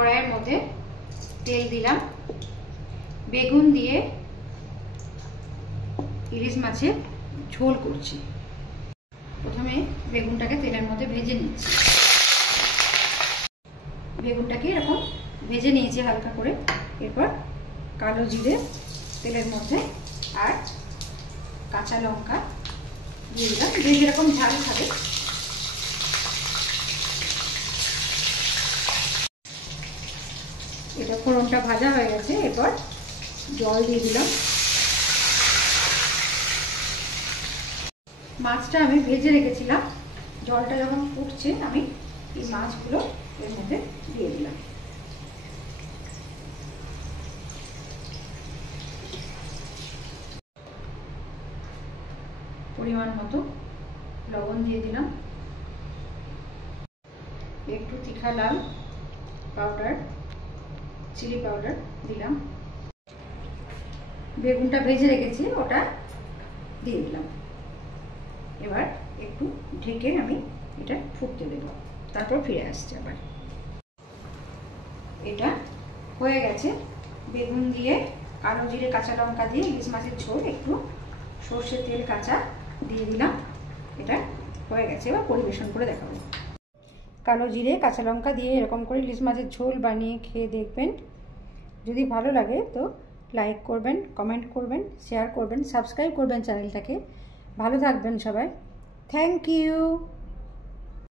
কড়াইয়ের মধ্যে তেল দিলাম, বেগুন দিয়ে ইলিশ মাছের ঝোল করছি। প্রথমে বেগুনটাকে তেলের মধ্যে ভেজে নিচ্ছি। বেগুনটাকে এরকম ভেজে নিয়েছি হালকা করে। এরপর কালো জিরে তেলের মধ্যে আর কাঁচা লঙ্কা দিয়ে দিলাম, যে যেরকম ঝাল খাবে। এটা ফোড়নটা ভাজা হয়ে গেছে। এরপর জল দিয়ে দিলাম। মাছটা আমি ভেজে রেখেছিলাম, জলটা যখন ফুটছে আমি এই মাছগুলো এর মধ্যে দিয়ে দিলাম। পরিমাণ মতো লবণ দিয়ে দিলাম, একটু তিখা লাল পাউডার, চিলি পাউডার দিলাম। বেগুনটা ভেজে রেখেছি ওটা দিয়ে দিলাম। এবার একটু ঢেকে আমি এটা ফুটতে দেব, তারপর ফিরে আসছে আবার। এটা হয়ে গেছে। বেগুন দিয়ে কালো জিরে কাঁচা লঙ্কা দিয়ে ইলিশ মাছের ঝোল, একটু সর্ষের তেল কাঁচা দিয়ে দিলাম। এটা হয়ে গেছে। এবার পরিবেশন করে দেখাবো। কালো জিরে কাঁচা লঙ্কা দিয়ে এরকম করে ইলিশ মাছের ঝোল বানিয়ে খেয়ে দেখবেন। যদি ভালো লাগে তো লাইক করবেন, কমেন্ট করবেন, শেয়ার করবেন, সাবস্ক্রাইব করবেন চ্যানেলটাকে। ভালো থাকবেন সবাই। Thank you.